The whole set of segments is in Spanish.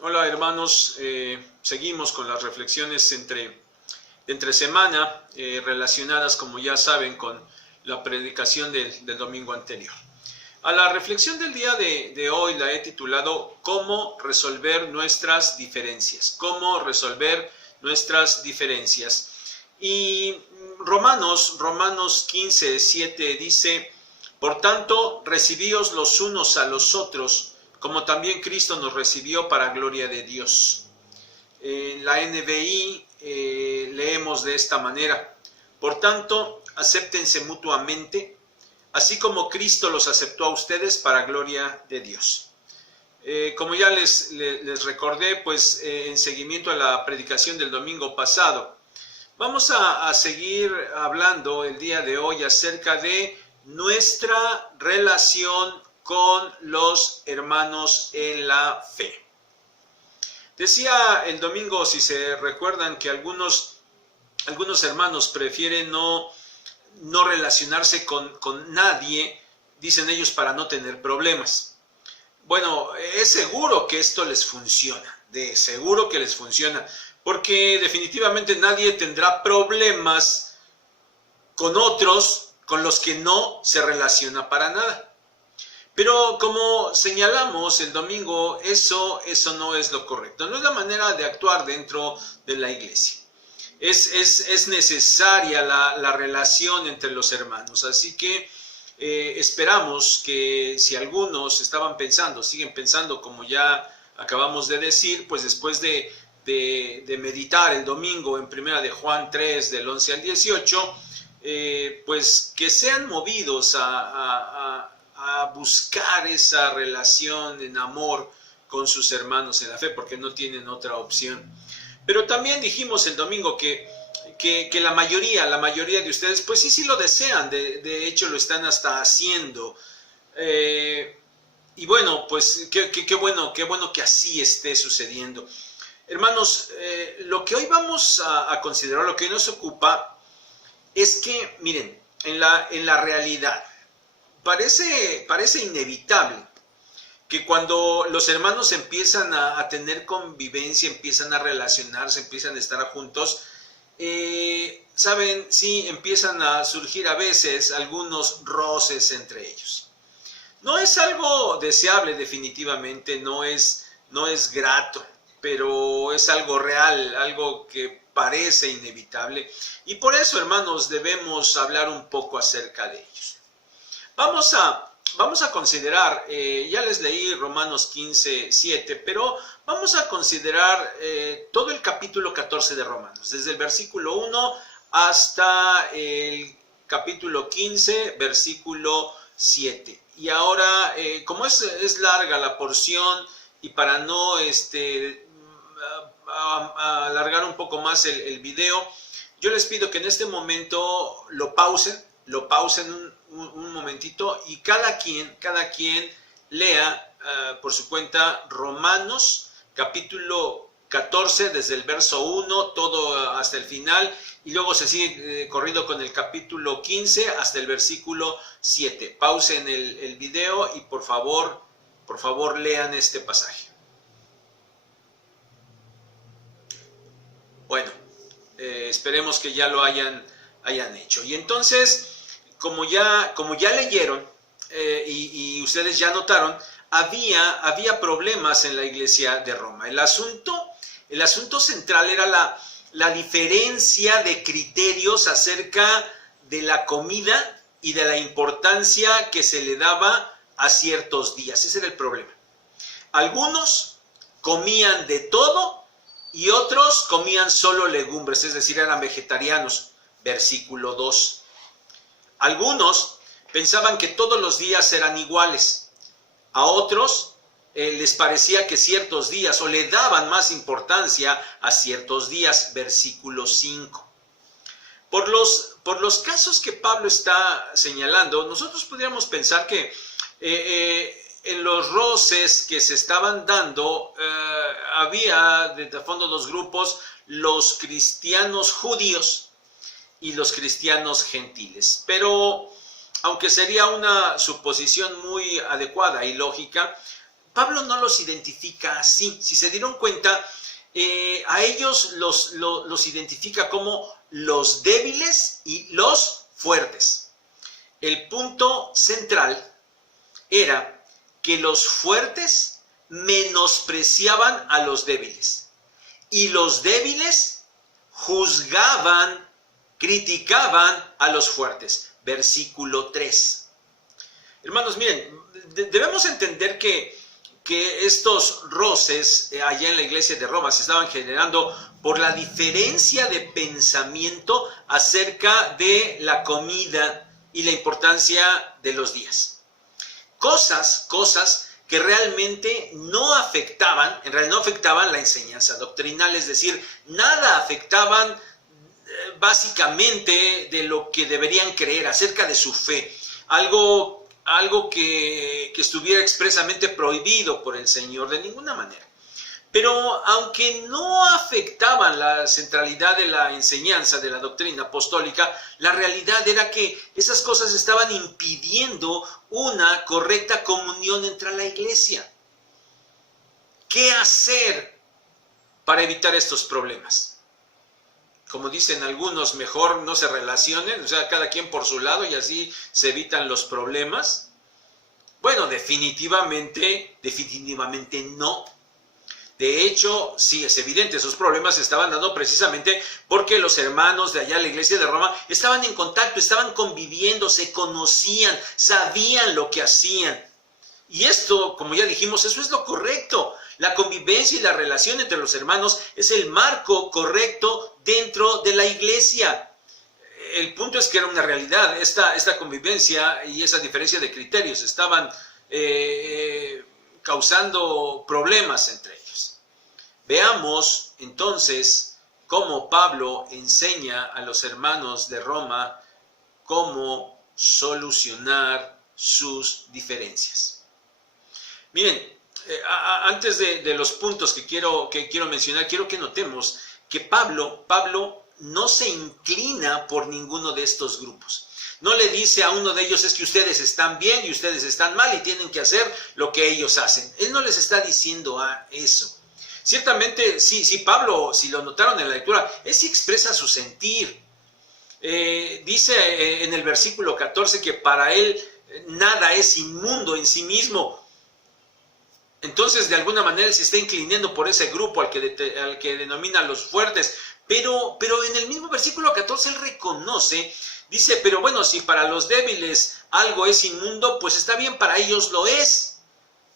Hola hermanos, seguimos con las reflexiones entre semana relacionadas, como ya saben, con la predicación del domingo anterior. A la reflexión del día de hoy la he titulado ¿Cómo resolver nuestras diferencias? ¿Cómo resolver nuestras diferencias? Y Romanos 15:7 dice: por tanto, recibíos los unos a los otros, como también Cristo nos recibió para gloria de Dios. En la NBI leemos de esta manera: por tanto, acéptense mutuamente, así como Cristo los aceptó a ustedes para gloria de Dios. Como ya les recordé, pues en seguimiento a la predicación del domingo pasado, vamos a seguir hablando el día de hoy acerca de nuestra relación con los hermanos en la fe. Decía el domingo, si se recuerdan, que algunos hermanos prefieren no relacionarse con nadie, dicen ellos, para no tener problemas. Bueno, es seguro que esto les funciona, de seguro que les funciona, porque definitivamente nadie tendrá problemas con otros con los que no se relaciona para nada. Pero como señalamos el domingo, eso no es lo correcto, no es la manera de actuar dentro de la iglesia. Es necesaria la relación entre los hermanos, así que esperamos que si algunos siguen pensando como ya acabamos de decir, pues después de meditar el domingo en primera de Juan 3 del 11 al 18, pues que sean movidos a buscar esa relación en amor con sus hermanos en la fe, porque no tienen otra opción. Pero también dijimos el domingo que la mayoría de ustedes, pues sí lo desean, de hecho lo están hasta haciendo. Y bueno, pues qué bueno que así esté sucediendo. Hermanos, lo que hoy vamos a considerar, lo que hoy nos ocupa, es que, miren, en la realidad, parece inevitable que cuando los hermanos empiezan a tener convivencia, empiezan a relacionarse, empiezan a estar juntos, saben, sí, empiezan a surgir a veces algunos roces entre ellos. No es algo deseable, definitivamente, no es grato, pero es algo real, algo que parece inevitable. Y por eso, hermanos, debemos hablar un poco acerca de ellos. Vamos a considerar, ya les leí Romanos 15:7, pero vamos a considerar todo el capítulo 14 de Romanos, desde el versículo 1 hasta el capítulo 15, versículo 7. Y ahora, como es larga la porción, y para no alargar un poco más el video, yo les pido que en este momento lo pausen un momentito, y cada quien lea por su cuenta Romanos capítulo 14 desde el verso 1 todo hasta el final, y luego se sigue corrido con el capítulo 15 hasta el versículo 7. Pausen el video y por favor lean este pasaje. Bueno, esperemos que ya lo hayan hecho. Y entonces, como ya leyeron y ustedes ya notaron, había problemas en la iglesia de Roma. El asunto central era la diferencia de criterios acerca de la comida y de la importancia que se le daba a ciertos días. Ese era el problema. Algunos comían de todo y otros comían solo legumbres, es decir, eran vegetarianos. Versículo 2. Algunos pensaban que todos los días eran iguales. A otros les parecía que ciertos días, o le daban más importancia a ciertos días. Versículo 5. Por los casos que Pablo está señalando, nosotros podríamos pensar que en los roces que se estaban dando, había de fondo dos grupos: los cristianos judíos y los cristianos gentiles. Pero, aunque sería una suposición muy adecuada y lógica, Pablo no los identifica así. Si se dieron cuenta, a ellos los identifica como los débiles y los fuertes. El punto central era que los fuertes menospreciaban a los débiles y los débiles juzgaban, criticaban a los fuertes. Versículo 3. Hermanos, miren, debemos entender que estos roces allá en la iglesia de Roma se estaban generando por la diferencia de pensamiento acerca de la comida y la importancia de los días. Cosas que realmente no afectaban, en realidad no afectaban la enseñanza doctrinal, es decir, nada afectaban básicamente de lo que deberían creer acerca de su fe. Algo que estuviera expresamente prohibido por el Señor de ninguna manera. Pero aunque no afectaban la centralidad de la enseñanza, de la doctrina apostólica, la realidad era que esas cosas estaban impidiendo una correcta comunión entre la iglesia. ¿Qué hacer para evitar estos problemas? Como dicen algunos, mejor no se relacionen, o sea, cada quien por su lado y así se evitan los problemas. Bueno, definitivamente no. De hecho, sí, es evidente, esos problemas se estaban dando precisamente porque los hermanos de allá en la iglesia de Roma estaban en contacto, estaban conviviendo, se conocían, sabían lo que hacían. Y esto, como ya dijimos, eso es lo correcto. La convivencia y la relación entre los hermanos es el marco correcto dentro de la iglesia. El punto es que era una realidad. Esta convivencia y esa diferencia de criterios estaban causando problemas entre ellos. Veamos entonces cómo Pablo enseña a los hermanos de Roma cómo solucionar sus diferencias. Miren, antes de los puntos que quiero mencionar, quiero que notemos que Pablo no se inclina por ninguno de estos grupos. No le dice a uno de ellos, es que ustedes están bien y ustedes están mal y tienen que hacer lo que ellos hacen. Él no les está diciendo eso. Ciertamente, sí, Pablo, si lo notaron en la lectura, él sí expresa su sentir. Dice en el versículo 14 que para él nada es inmundo en sí mismo. Entonces, de alguna manera, él se está inclinando por ese grupo al que denomina los fuertes. Pero en el mismo versículo 14 él reconoce, dice, pero bueno, si para los débiles algo es inmundo, pues está bien, para ellos lo es.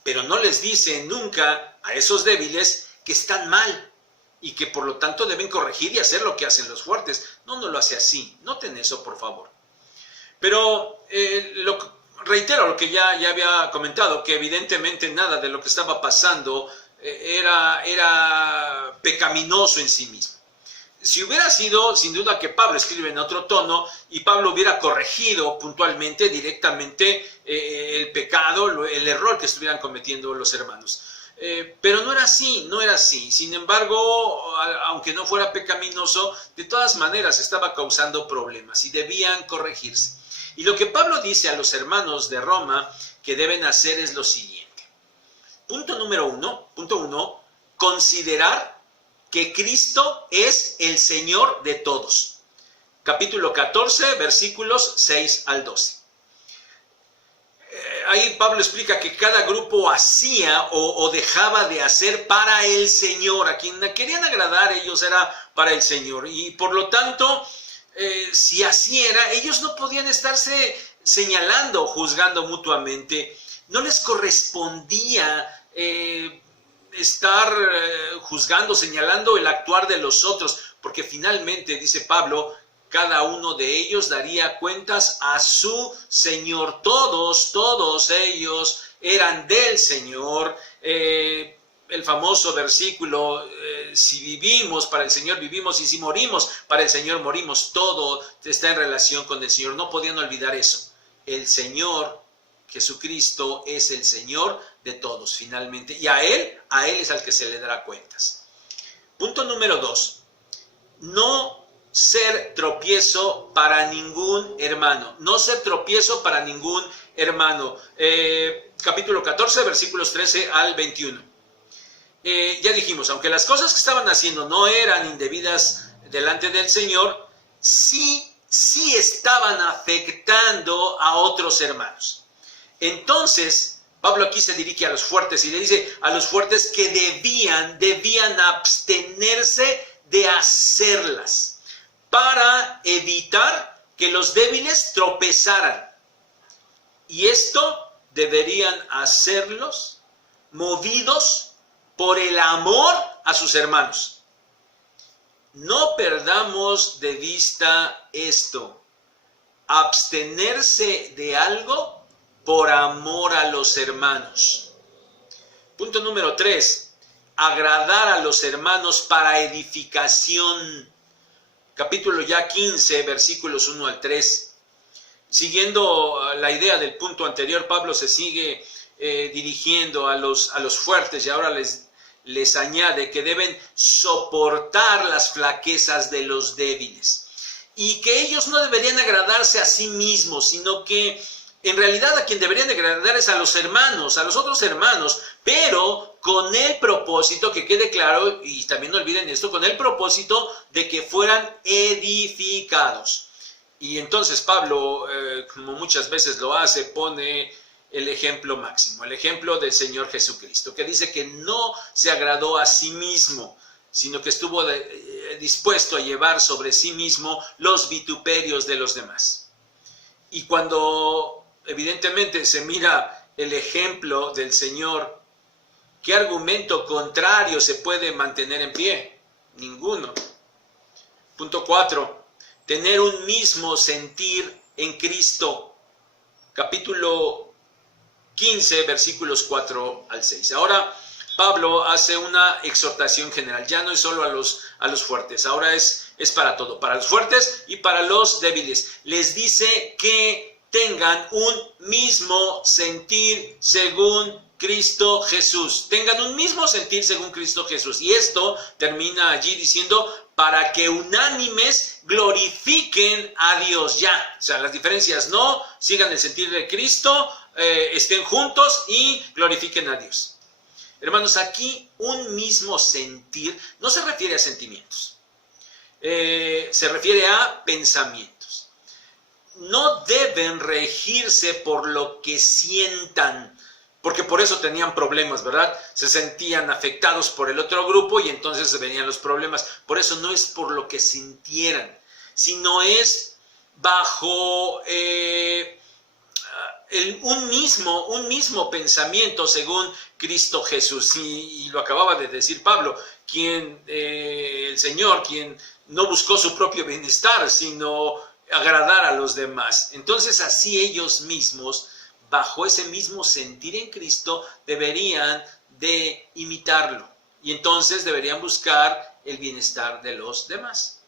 Pero no les dice nunca a esos débiles que están mal y que por lo tanto deben corregir y hacer lo que hacen los fuertes. No lo hace así. Noten eso, por favor. Pero reitero lo que ya había comentado, que evidentemente nada de lo que estaba pasando era pecaminoso en sí mismo. Si hubiera sido, sin duda, que Pablo escribe en otro tono y Pablo hubiera corregido puntualmente, directamente, el pecado, el error que estuvieran cometiendo los hermanos. Pero no era así. Sin embargo, aunque no fuera pecaminoso, de todas maneras estaba causando problemas y debían corregirse. Y lo que Pablo dice a los hermanos de Roma que deben hacer es lo siguiente. Punto uno, considerar que Cristo es el Señor de todos. Capítulo 14, versículos 6 al 12. Ahí Pablo explica que cada grupo hacía o dejaba de hacer para el Señor. A quien querían agradar ellos era para el Señor. Y por lo tanto, si así era, ellos no podían estarse señalando, juzgando mutuamente. No les correspondía estar juzgando, señalando el actuar de los otros, porque finalmente, dice Pablo, cada uno de ellos daría cuentas a su Señor. Todos ellos eran del Señor. El famoso versículo, si vivimos para el Señor vivimos y si morimos para el Señor morimos, todo está en relación con el Señor. No podían olvidar eso. El Señor Jesucristo es el Señor de todos finalmente, y a Él es al que se le dará cuentas. Punto número 2. No ser tropiezo para ningún hermano. No ser tropiezo para ningún hermano. Capítulo 14, versículos 13 al 21. Ya dijimos, aunque las cosas que estaban haciendo no eran indebidas delante del Señor, sí estaban afectando a otros hermanos. Entonces, Pablo aquí se dirige a los fuertes y le dice a los fuertes que debían abstenerse de hacerlas para evitar que los débiles tropezaran. Y esto deberían hacerlos movidos por el amor a sus hermanos. No perdamos de vista esto. Abstenerse de algo por amor a los hermanos. Punto número 3. Agradar a los hermanos para edificación. Capítulo ya 15, versículos 1 al 3. Siguiendo la idea del punto anterior, Pablo se sigue dirigiendo a los fuertes y ahora les añade que deben soportar las flaquezas de los débiles y que ellos no deberían agradarse a sí mismos, sino que en realidad a quien deberían agradar es a los hermanos, a los otros hermanos, pero con el propósito, que quede claro, y también no olviden esto, con el propósito de que fueran edificados. Y entonces Pablo, como muchas veces lo hace, pone el ejemplo máximo, el ejemplo del Señor Jesucristo, que dice que no se agradó a sí mismo, sino que estuvo dispuesto a llevar sobre sí mismo los vituperios de los demás. Y cuando evidentemente se mira el ejemplo del Señor, ¿qué argumento contrario se puede mantener en pie? Ninguno. Punto 4. Tener un mismo sentir en Cristo. Capítulo 15, versículos 4 al 6. Ahora Pablo hace una exhortación general. Ya no es solo a los fuertes, ahora es para todo, para los fuertes y para los débiles. Les dice que tengan un mismo sentir según Cristo Jesús. Tengan un mismo sentir según Cristo Jesús. Y esto termina allí diciendo, para que unánimes glorifiquen a Dios. Ya, o sea, las diferencias no, sigan el sentir de Cristo, estén juntos y glorifiquen a Dios. Hermanos, aquí un mismo sentir no se refiere a sentimientos, se refiere a pensamientos. No deben regirse por lo que sientan, porque por eso tenían problemas, ¿verdad? Se sentían afectados por el otro grupo y entonces se venían los problemas. Por eso no es por lo que sintieran, sino es bajo un mismo pensamiento según Cristo Jesús. Y lo acababa de decir Pablo, el Señor, quien no buscó su propio bienestar, sino agradar a los demás. Entonces así ellos mismos, bajo ese mismo sentir en Cristo, deberían de imitarlo. Y entonces deberían buscar el bienestar de los demás.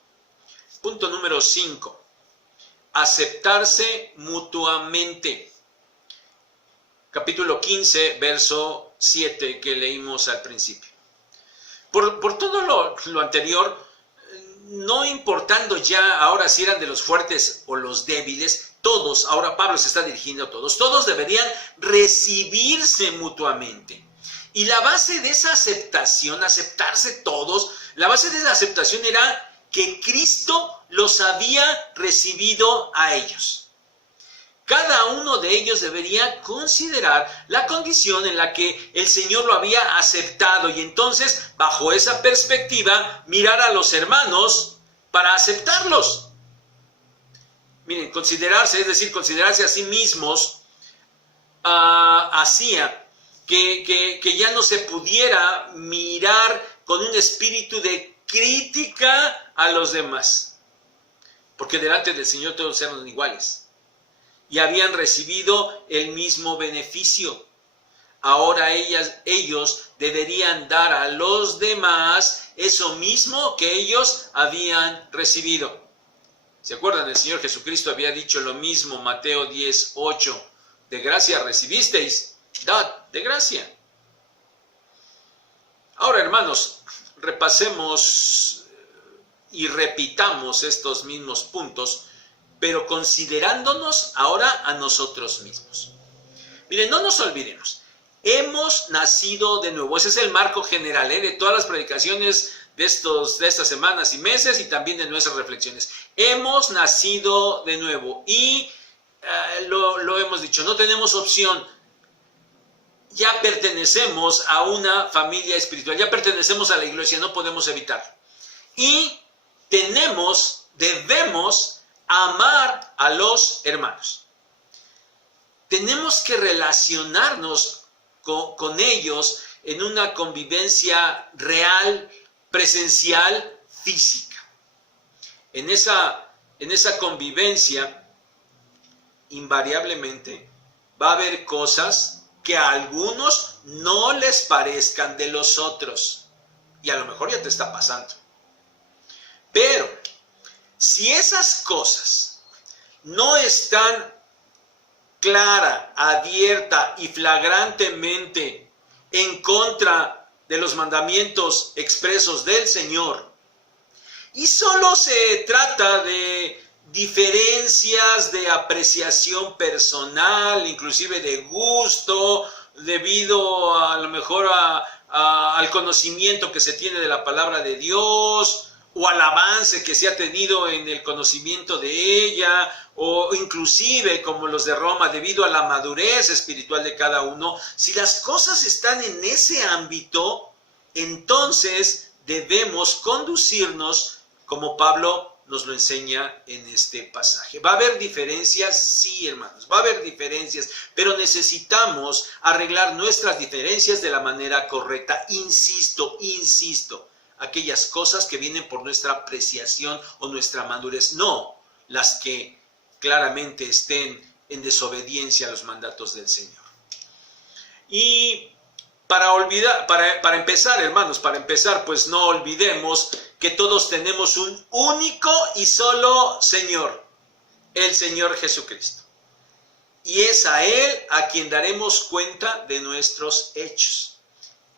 Punto número 5. Aceptarse mutuamente. Capítulo 15, verso 7 que leímos al principio. Por todo lo anterior, no importando ya ahora si eran de los fuertes o los débiles, todos, ahora Pablo se está dirigiendo a todos deberían recibirse mutuamente. Y la base de esa aceptación, aceptarse todos, la base de la aceptación era que Cristo los había recibido a ellos. Cada uno de ellos debería considerar la condición en la que el Señor lo había aceptado y entonces, bajo esa perspectiva, mirar a los hermanos para aceptarlos. Miren, considerarse, es decir, considerarse a sí mismos, hacía que ya no se pudiera mirar con un espíritu de crítica a los demás, porque delante del Señor todos eran iguales y habían recibido el mismo beneficio. Ahora ellos deberían dar a los demás eso mismo que ellos habían recibido. ¿Se acuerdan? El Señor Jesucristo había dicho lo mismo, Mateo 10:8. De gracia recibisteis, dad de gracia. Ahora, hermanos, repasemos y repitamos estos mismos puntos, pero considerándonos ahora a nosotros mismos. Miren, no nos olvidemos, hemos nacido de nuevo. Ese es el marco general de todas las predicaciones de estas semanas y meses, y también de nuestras reflexiones. Hemos nacido de nuevo y lo hemos dicho, no tenemos opción. Ya pertenecemos a una familia espiritual, ya pertenecemos a la iglesia, no podemos evitarlo. Y debemos amar a los hermanos. Tenemos que relacionarnos con ellos en una convivencia real, presencial, física. En esa convivencia, invariablemente, va a haber cosas que a algunos no les parezcan de los otros. Y a lo mejor ya te está pasando. Pero, si esas cosas no están clara, abierta y flagrantemente en contra de los mandamientos expresos del Señor, y solo se trata de diferencias de apreciación personal, inclusive de gusto, debido a lo mejor al conocimiento que se tiene de la palabra de Dios, o al avance que se ha tenido en el conocimiento de ella, o inclusive como los de Roma, debido a la madurez espiritual de cada uno. Si las cosas están en ese ámbito, entonces debemos conducirnos como Pablo nos lo enseña en este pasaje. ¿Va a haber diferencias? Sí, hermanos, va a haber diferencias, pero necesitamos arreglar nuestras diferencias de la manera correcta. Insisto, aquellas cosas que vienen por nuestra apreciación o nuestra madurez, no las que claramente estén en desobediencia a los mandatos del Señor. Y para empezar, hermanos, pues no olvidemos que todos tenemos un único y solo Señor, el Señor Jesucristo. Y es a Él a quien daremos cuenta de nuestros hechos.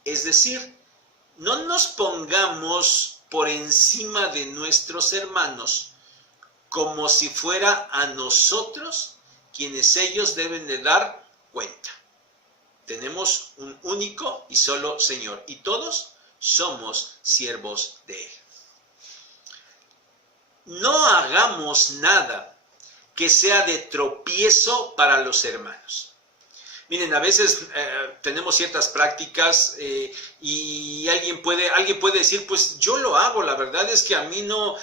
Es decir, no nos pongamos por encima de nuestros hermanos como si fuera a nosotros quienes ellos deben de dar cuenta. Tenemos un único y solo Señor y todos somos siervos de Él. No hagamos nada que sea de tropiezo para los hermanos. Miren, a veces tenemos ciertas prácticas y alguien puede decir, pues yo lo hago, la verdad es que a mí no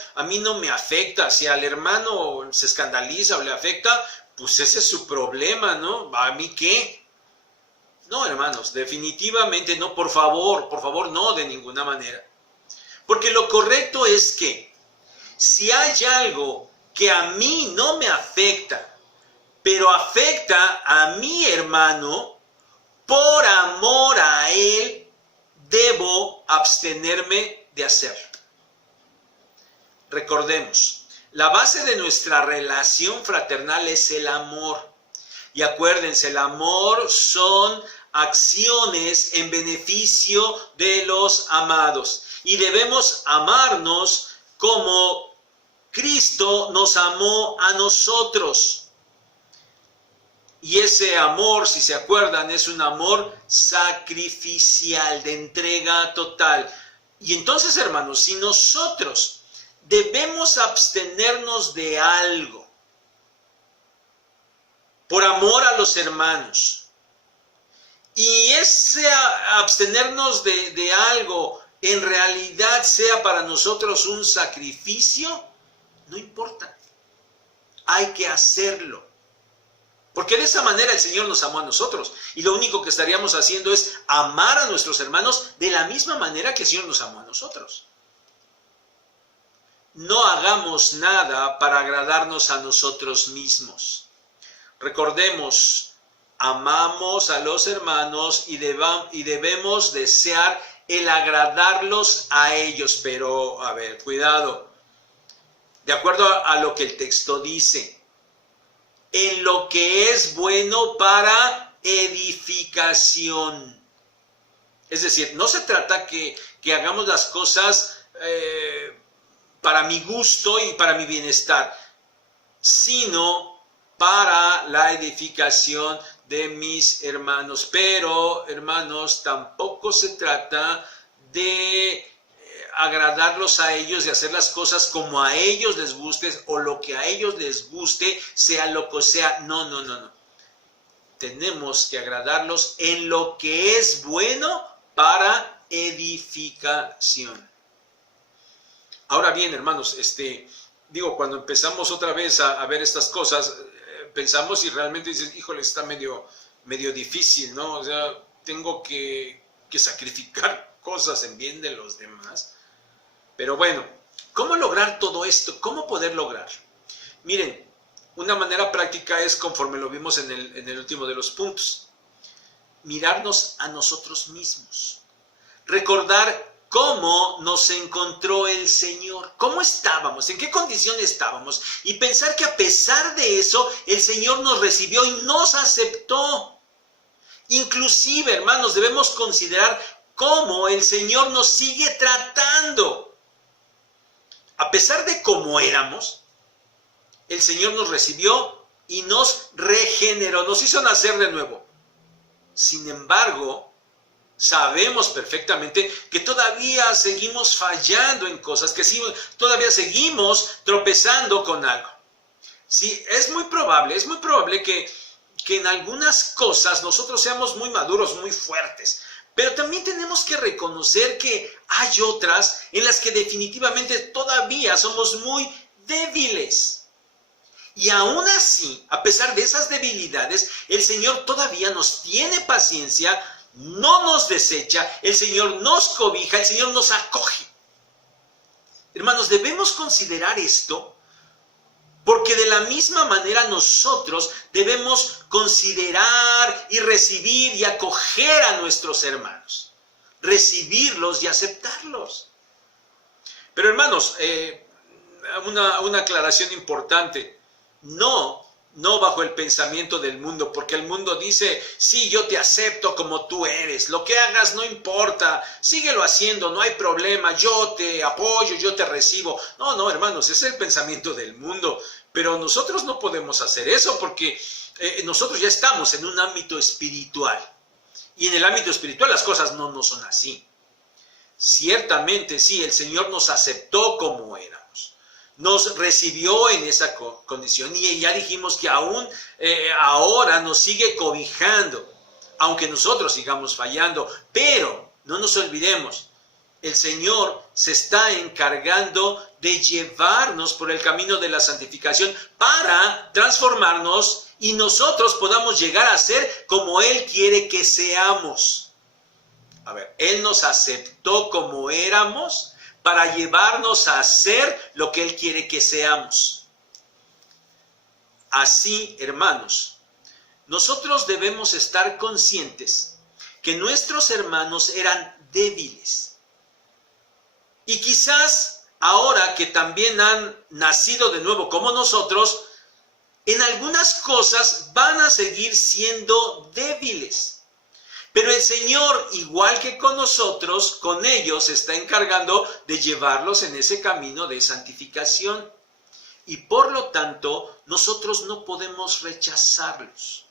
me afecta. Si al hermano se escandaliza o le afecta, pues ese es su problema, ¿no? ¿A mí qué? No, hermanos, definitivamente no, por favor, no, de ninguna manera. Porque lo correcto es que si hay algo que a mí no me afecta, pero afecta a mi hermano, por amor a él, debo abstenerme de hacerlo. Recordemos, la base de nuestra relación fraternal es el amor. Y acuérdense, el amor son acciones en beneficio de los amados. Y debemos amarnos como Cristo nos amó a nosotros. Y ese amor, si se acuerdan, es un amor sacrificial, de entrega total. Y entonces, hermanos, si nosotros debemos abstenernos de algo por amor a los hermanos, y ese abstenernos de algo en realidad sea para nosotros un sacrificio, no importa, hay que hacerlo. Porque de esa manera el Señor nos amó a nosotros. Y lo único que estaríamos haciendo es amar a nuestros hermanos de la misma manera que el Señor nos amó a nosotros. No hagamos nada para agradarnos a nosotros mismos. Recordemos, amamos a los hermanos y debemos desear el agradarlos a ellos. Pero, a ver, cuidado. De acuerdo a lo que el texto dice, en lo que es bueno para edificación. Es decir, no se trata que hagamos las cosas para mi gusto y para mi bienestar, sino para la edificación de mis hermanos. Pero, hermanos, tampoco se trata de agradarlos a ellos, de hacer las cosas como a ellos les guste o lo que a ellos les guste, sea lo que sea. No, no, no, no. Tenemos que agradarlos en lo que es bueno para edificación. Ahora bien, hermanos, cuando empezamos otra vez a ver estas cosas, pensamos y realmente dices, híjole, está medio difícil, ¿no? O sea, tengo que sacrificar cosas en bien de los demás. Pero bueno, ¿cómo lograr todo esto? ¿Cómo poder lograr? Miren, una manera práctica es conforme lo vimos en el último de los puntos. Mirarnos a nosotros mismos. Recordar cómo nos encontró el Señor, cómo estábamos, en qué condición estábamos, y pensar que a pesar de eso, el Señor nos recibió y nos aceptó. Inclusive, hermanos, debemos considerar cómo el Señor nos sigue tratando. A pesar de cómo éramos, el Señor nos recibió y nos regeneró, nos hizo nacer de nuevo. Sin embargo, sabemos perfectamente que todavía seguimos fallando en cosas, que todavía seguimos tropezando con algo. Sí, es muy probable que en algunas cosas nosotros seamos muy maduros, muy fuertes, pero también tenemos que reconocer que hay otras en las que definitivamente todavía somos muy débiles. Y aún así, a pesar de esas debilidades, el Señor todavía nos tiene paciencia, no nos desecha, el Señor nos cobija, el Señor nos acoge. Hermanos, debemos considerar esto porque de la misma manera nosotros debemos considerar y recibir y acoger a nuestros hermanos, recibirlos y aceptarlos. Pero hermanos, una aclaración importante, no bajo el pensamiento del mundo, porque el mundo dice, sí, yo te acepto como tú eres, lo que hagas no importa, síguelo haciendo, no hay problema, yo te apoyo, yo te recibo. No, hermanos, ese es el pensamiento del mundo, pero nosotros no podemos hacer eso porque nosotros ya estamos en un ámbito espiritual, y en el ámbito espiritual las cosas no son así. Ciertamente sí, el Señor nos aceptó como éramos. Nos recibió en esa condición y ya dijimos que aún ahora nos sigue cobijando, aunque nosotros sigamos fallando. Pero no nos olvidemos, el Señor se está encargando de llevarnos por el camino de la santificación para transformarnos y nosotros podamos llegar a ser como Él quiere que seamos. A ver, Él nos aceptó como éramos para llevarnos a ser lo que Él quiere que seamos. Así, hermanos, nosotros debemos estar conscientes que nuestros hermanos eran débiles. Y quizás ahora que también han nacido de nuevo como nosotros, en algunas cosas van a seguir siendo débiles. Pero el Señor, igual que con nosotros, con ellos se está encargando de llevarlos en ese camino de santificación. Y por lo tanto, nosotros no podemos rechazarlos.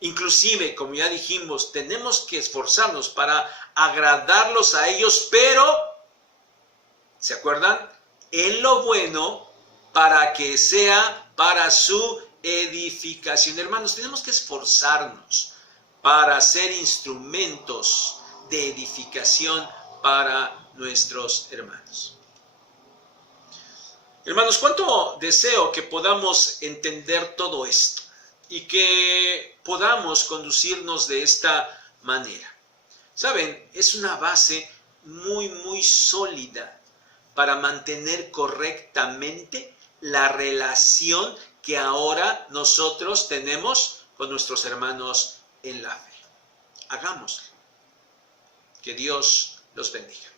Inclusive, como ya dijimos, tenemos que esforzarnos para agradarlos a ellos, pero, ¿se acuerdan? En lo bueno, para que sea para su edificación. Hermanos, tenemos que esforzarnos para ser instrumentos de edificación para nuestros hermanos. Hermanos, cuánto deseo que podamos entender todo esto y que podamos conducirnos de esta manera. Saben, es una base muy sólida para mantener correctamente la relación que ahora nosotros tenemos con nuestros hermanos en la fe. Hagámoslo. Que Dios los bendiga.